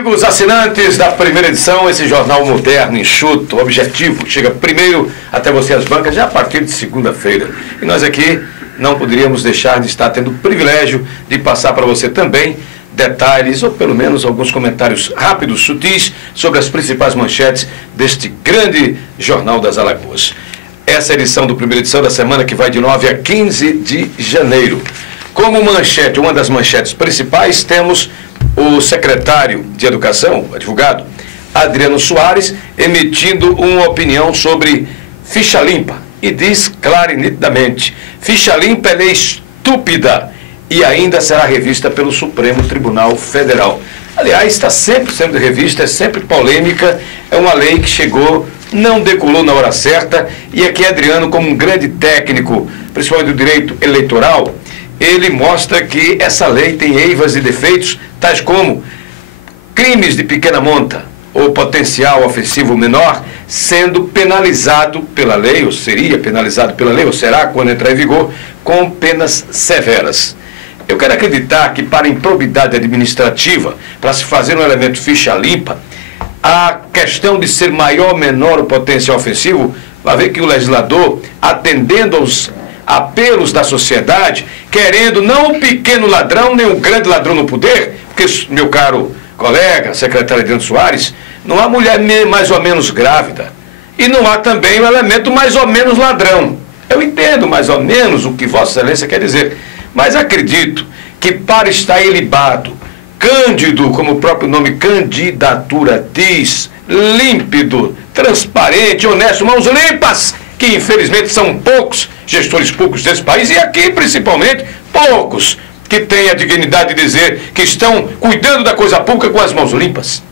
Amigos assinantes da primeira edição, esse jornal moderno, enxuto, objetivo, chega primeiro até você as bancas já a partir de segunda-feira. E nós aqui não poderíamos deixar de estar tendo o privilégio de passar para você também detalhes, ou pelo menos alguns comentários rápidos, sutis, sobre as principais manchetes deste grande Jornal das Alagoas. Essa é a edição do primeira edição da semana que vai de 9 a 15 de janeiro. Como manchete, uma das manchetes principais, temos o secretário de Educação, advogado Adriano Soares, emitindo uma opinião sobre ficha limpa. E diz claro e nitidamente: ficha limpa é lei estúpida e ainda será revista pelo Supremo Tribunal Federal. Aliás, está sempre sendo revista, é sempre polêmica, é uma lei que chegou, não decolou na hora certa, e aqui Adriano, como um grande técnico, principalmente do direito eleitoral, ele mostra que essa lei tem eivas e defeitos, tais como crimes de pequena monta ou potencial ofensivo menor, sendo penalizado pela lei, ou seria penalizado pela lei, ou será quando entrar em vigor, com penas severas. Eu quero acreditar que para improbidade administrativa, para se fazer um elemento ficha limpa, a questão de ser maior ou menor o potencial ofensivo, vai ver que o legislador, atendendo aos apelos da sociedade, querendo não o pequeno ladrão, nem o grande ladrão no poder, porque, meu caro colega, secretário Adriano Soares, não há mulher mais ou menos grávida, e não há também o elemento mais ou menos ladrão. Eu entendo mais ou menos o que Vossa Excelência quer dizer, mas acredito que para estar ilibado, cândido, como o próprio nome candidatura diz, límpido, transparente, honesto, mãos limpas, que infelizmente são poucos gestores públicos desse país, e aqui principalmente poucos que têm a dignidade de dizer que estão cuidando da coisa pública com as mãos limpas.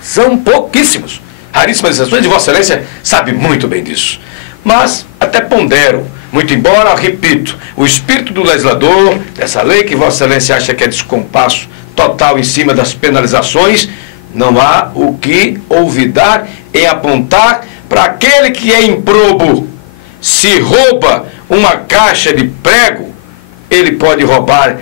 São pouquíssimos, raríssimas exceções, e Vossa Excelência sabe muito bem disso. Mas até pondero, muito embora, repito, o espírito do legislador, dessa lei que Vossa Excelência acha que é descompasso total em cima das penalizações, não há o que olvidar em apontar para aquele que é improbo. Se rouba uma caixa de prego, ele pode roubar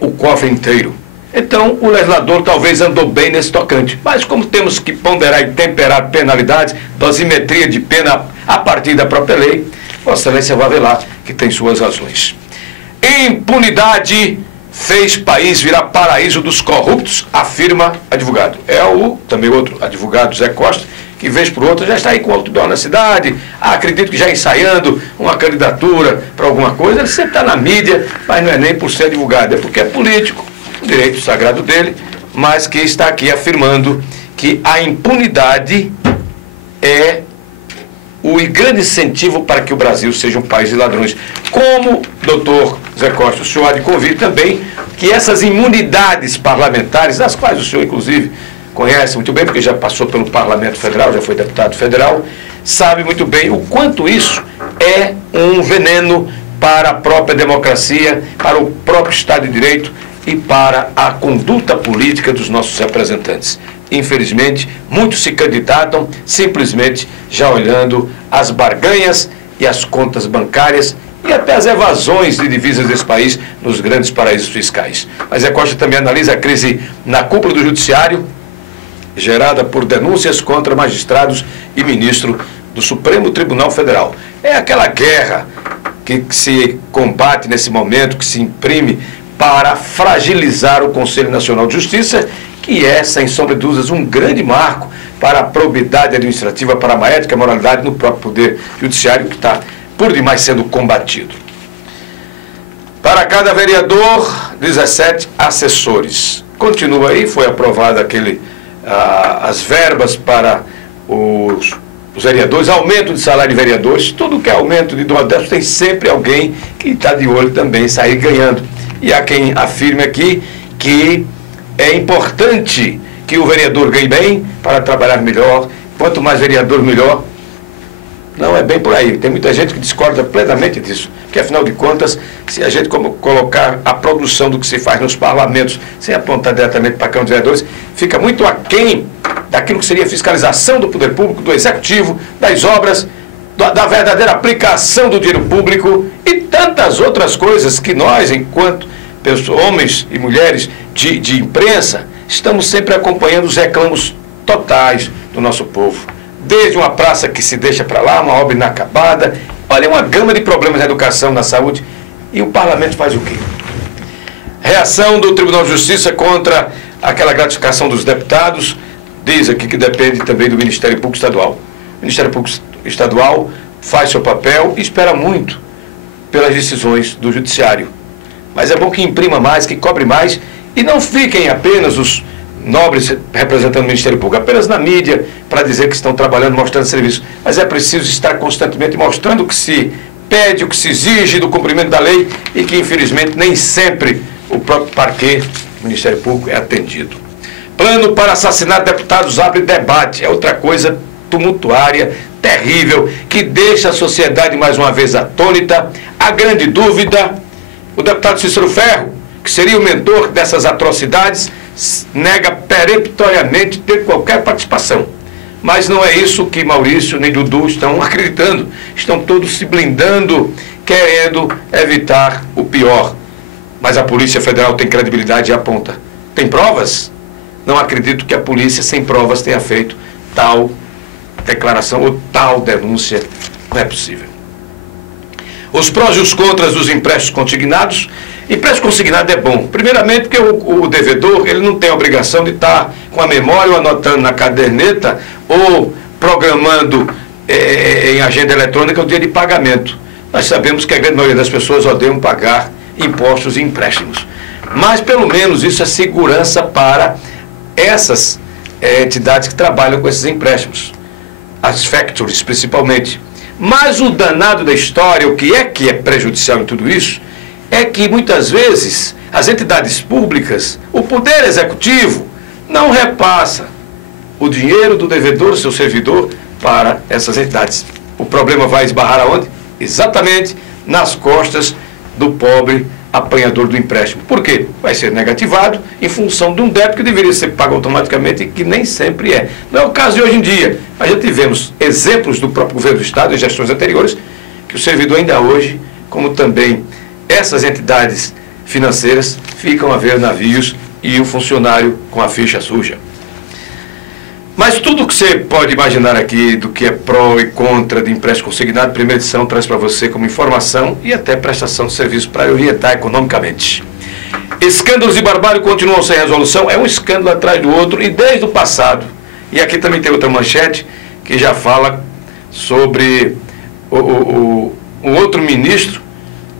o cofre inteiro. Então, o legislador talvez andou bem nesse tocante. Mas como temos que ponderar e temperar penalidades, dosimetria de pena a partir da própria lei, Vossa Excelência vai ver lá que tem suas razões. Impunidade fez país virar paraíso dos corruptos, afirma advogado. É o também outro advogado, Zé Costa, que vez por outra já está aí com outdoor na cidade, acredito que já ensaiando uma candidatura para alguma coisa. Ele sempre está na mídia, mas não é nem por ser advogado, é porque é político, o direito sagrado dele, mas que está aqui afirmando que a impunidade é o grande incentivo para que o Brasil seja um país de ladrões. Como, doutor Zé Costa, o senhor há de convir também que essas imunidades parlamentares, das quais o senhor, inclusive, conhece muito bem, porque já passou pelo Parlamento Federal, já foi deputado federal, sabe muito bem o quanto isso é um veneno para a própria democracia, para o próprio Estado de Direito e para a conduta política dos nossos representantes. Infelizmente, muitos se candidatam simplesmente já olhando as barganhas e as contas bancárias e até as evasões de divisas desse país nos grandes paraísos fiscais. Mas Zé Costa também analisa a crise na cúpula do Judiciário, gerada por denúncias contra magistrados e ministro do Supremo Tribunal Federal. É aquela guerra que se combate nesse momento, que se imprime para fragilizar o Conselho Nacional de Justiça, que é, sem sombra de dúvidas, um grande marco para a probidade administrativa, para a ética e a moralidade no próprio Poder Judiciário, que está, por demais, sendo combatido. Para cada vereador, 17 assessores. Continua aí, foi aprovado as verbas para os vereadores, aumento de salário de vereadores. Tudo que é aumento de 2 tem sempre alguém que está de olho também sair ganhando. E há quem afirme aqui que é importante que o vereador ganhe bem para trabalhar melhor. Quanto mais vereador, melhor. Não é bem por aí. Tem muita gente que discorda plenamente disso. Porque, afinal de contas, se a gente colocar a produção do que se faz nos parlamentos, sem apontar diretamente para a Câmara dos Vereadores, fica muito aquém daquilo que seria a fiscalização do poder público, do executivo, das obras, da verdadeira aplicação do dinheiro público e tantas outras coisas que nós, enquanto homens e mulheres de imprensa, estamos sempre acompanhando os reclamos totais do nosso povo. Desde uma praça que se deixa para lá, uma obra inacabada, olha, uma gama de problemas na educação, na saúde, e o parlamento faz o quê? Reação do Tribunal de Justiça contra aquela gratificação dos deputados, diz aqui que depende também do Ministério Público Estadual. O Ministério Público Estadual faz seu papel e espera muito pelas decisões do Judiciário. Mas é bom que imprima mais, que cobre mais, e não fiquem apenas os nobres representando o Ministério Público, apenas na mídia, para dizer que estão trabalhando, mostrando serviço. Mas é preciso estar constantemente mostrando o que se pede, o que se exige do cumprimento da lei, e que, infelizmente, nem sempre o próprio parquê, o Ministério Público, é atendido. Plano para assassinar deputados abre debate. É outra coisa tumultuária, terrível, que deixa a sociedade mais uma vez atônita. A grande dúvida, o deputado Cícero Ferro, que seria o mentor dessas atrocidades, nega peremptoriamente ter qualquer participação. Mas não é isso que Maurício nem Dudu estão acreditando. Estão todos se blindando, querendo evitar o pior. Mas a Polícia Federal tem credibilidade e aponta. Tem provas? Não acredito que a polícia, sem provas, tenha feito tal declaração ou tal denúncia. Não é possível. Os prós e os contras dos empréstimos consignados. Empréstimo consignado é bom. Primeiramente porque o devedor ele não tem a obrigação de estar com a memória ou anotando na caderneta ou programando em agenda eletrônica o dia de pagamento. Nós sabemos que a grande maioria das pessoas odeiam pagar impostos e empréstimos. Mas pelo menos isso é segurança para essas entidades que trabalham com esses empréstimos. As factories principalmente. Mas o danado da história, o que é prejudicial em tudo isso, é que muitas vezes as entidades públicas, o poder executivo, não repassa o dinheiro do devedor, seu servidor, para essas entidades. O problema vai esbarrar aonde? Exatamente nas costas do pobre apanhador do empréstimo. Por quê? Vai ser negativado em função de um débito que deveria ser pago automaticamente e que nem sempre é. Não é o caso de hoje em dia. Mas já tivemos exemplos do próprio governo do Estado e gestões anteriores que o servidor ainda hoje, como também essas entidades financeiras, ficam a ver navios e o funcionário com a ficha suja. Mas tudo que você pode imaginar aqui do que é pró e contra de empréstimo consignado, primeira edição traz para você como informação e até prestação de serviço para orientar economicamente. Escândalos de barbárie continuam sem resolução, é um escândalo atrás do outro e desde o passado. E aqui também tem outra manchete que já fala sobre um outro ministro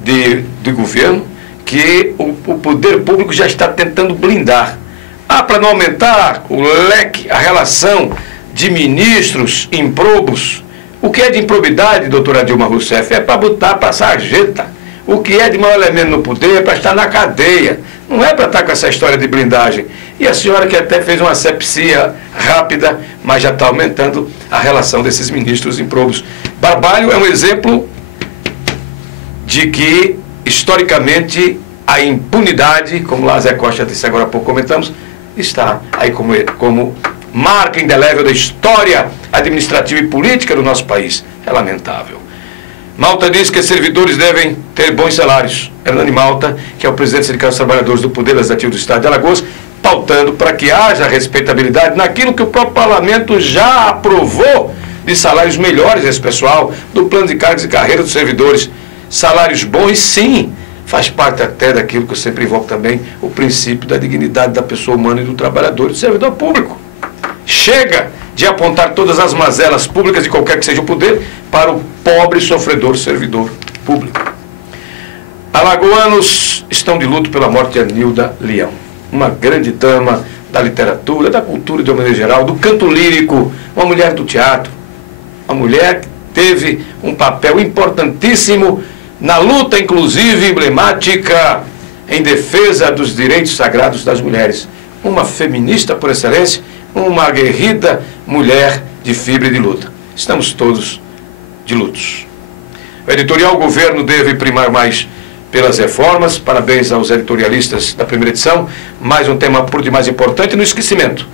de governo que o poder público já está tentando blindar. Para não aumentar o leque, a relação de ministros improbos. O que é de improbidade, doutora Dilma Rousseff, é para botar para sarjeta. O que é de mau elemento no poder é para estar na cadeia. Não é para estar com essa história de blindagem. E a senhora que até fez uma asepsia rápida, mas já está aumentando a relação desses ministros improbos. Barbalho é um exemplo de que, historicamente, a impunidade, como lá Zé Costa disse agora há pouco, comentamos, está aí como marca indelével da história administrativa e política do nosso país. É lamentável. Malta diz que servidores devem ter bons salários. Hernani Malta, que é o presidente do Sindicato dos Trabalhadores do Poder Legislativo do Estado de Alagoas, pautando para que haja respeitabilidade naquilo que o próprio parlamento já aprovou de salários melhores desse pessoal, do plano de cargos e carreira dos servidores. Salários bons, sim, faz parte até daquilo que eu sempre invoco também, o princípio da dignidade da pessoa humana e do trabalhador e do servidor público. Chega de apontar todas as mazelas públicas de qualquer que seja o poder para o pobre sofredor servidor público. Alagoanos estão de luto pela morte de Anilda Leão, uma grande dama da literatura, da cultura de uma maneira geral, do canto lírico, uma mulher do teatro, uma mulher que teve um papel importantíssimo na luta, inclusive emblemática, em defesa dos direitos sagrados das mulheres. Uma feminista por excelência, uma aguerrida mulher de fibra e de luta. Estamos todos de lutos. O editorial O Governo deve primar mais pelas reformas. Parabéns aos editorialistas da primeira edição. Mais um tema por demais importante no esquecimento.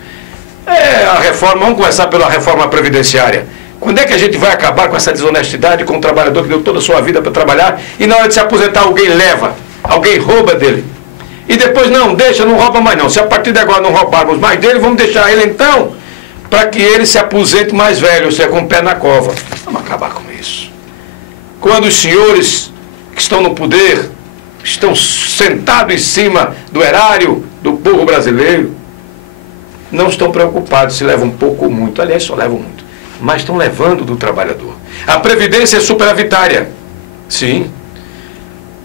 A reforma, vamos começar pela reforma previdenciária. Quando é que a gente vai acabar com essa desonestidade com o trabalhador que deu toda a sua vida para trabalhar e na hora de se aposentar alguém leva, alguém rouba dele? E depois, não, deixa, não rouba mais não. Se a partir de agora não roubarmos mais dele, vamos deixar ele então, para que ele se aposente mais velho, ou seja, com o pé na cova. Vamos acabar com isso. Quando os senhores que estão no poder, estão sentados em cima do erário do povo brasileiro, não estão preocupados se levam pouco ou muito. Aliás, só levam muito. Mas estão levando do trabalhador. A Previdência é superavitária. Sim.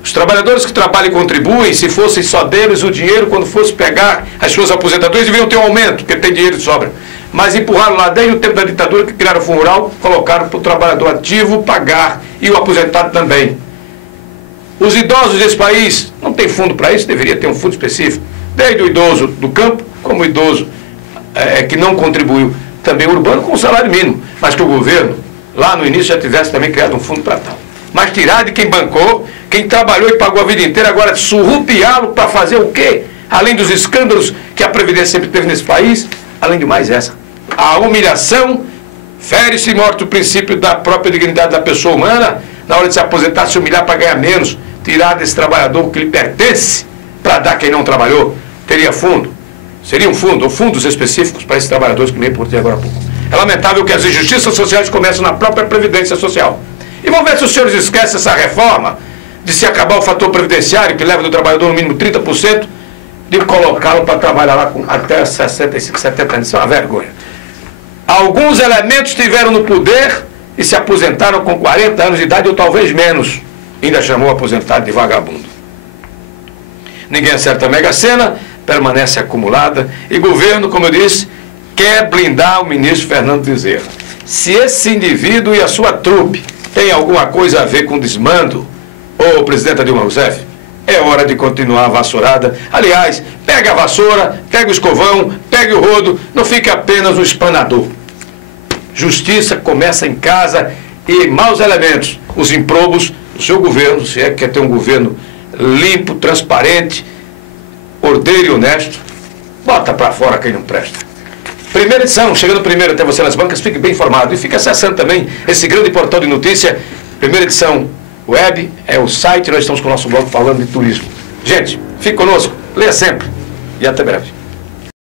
Os trabalhadores que trabalham e contribuem, se fossem só deles o dinheiro, quando fosse pegar as suas aposentadorias, deveriam ter um aumento, porque tem dinheiro de sobra. Mas empurraram lá desde o tempo da ditadura, que criaram o fundo rural, colocaram para o trabalhador ativo pagar e o aposentado também. Os idosos desse país não tem fundo para isso, deveria ter um fundo específico. Desde o idoso do campo, como o idoso que não contribuiu, também urbano, com o salário mínimo. Mas que o governo, lá no início, já tivesse também criado um fundo para tal. Mas tirar de quem bancou, quem trabalhou e pagou a vida inteira, agora surrupiá-lo para fazer o quê? Além dos escândalos que a Previdência sempre teve nesse país, além de mais essa. A humilhação fere-se e morta o princípio da própria dignidade da pessoa humana, na hora de se aposentar, se humilhar para ganhar menos, tirar desse trabalhador o que lhe pertence, para dar quem não trabalhou. Teria fundo? Seria um fundo, ou fundos específicos para esses trabalhadores que me reportei agora há pouco. É lamentável que as injustiças sociais começam na própria Previdência Social. E vamos ver se os senhores esquecem essa reforma de se acabar o fator previdenciário, que leva do trabalhador no mínimo 30%, de colocá-lo para trabalhar lá com até 65, 70 anos. Isso é uma vergonha. Alguns elementos estiveram no poder e se aposentaram com 40 anos de idade ou talvez menos. Ainda chamou o aposentado de vagabundo. Ninguém acerta a Mega Sena, permanece acumulada. E governo, como eu disse, quer blindar o ministro Fernando Bezerra. Se esse indivíduo e a sua trupe tem alguma coisa a ver com desmando, ô presidenta Dilma Rousseff, é hora de continuar a vassourada. Aliás, pega a vassoura, pega o escovão, pega o rodo, não fique apenas no espanador. Justiça começa em casa e maus elementos, os improbos do seu governo, se é que quer ter um governo limpo, transparente, ordeiro e honesto, bota para fora quem não presta. Primeira edição, chegando primeiro até você nas bancas, fique bem informado e fique acessando também esse grande portal de notícia. Primeira edição web é o site, nós estamos com o nosso blog falando de turismo. Gente, fique conosco, leia sempre e até breve.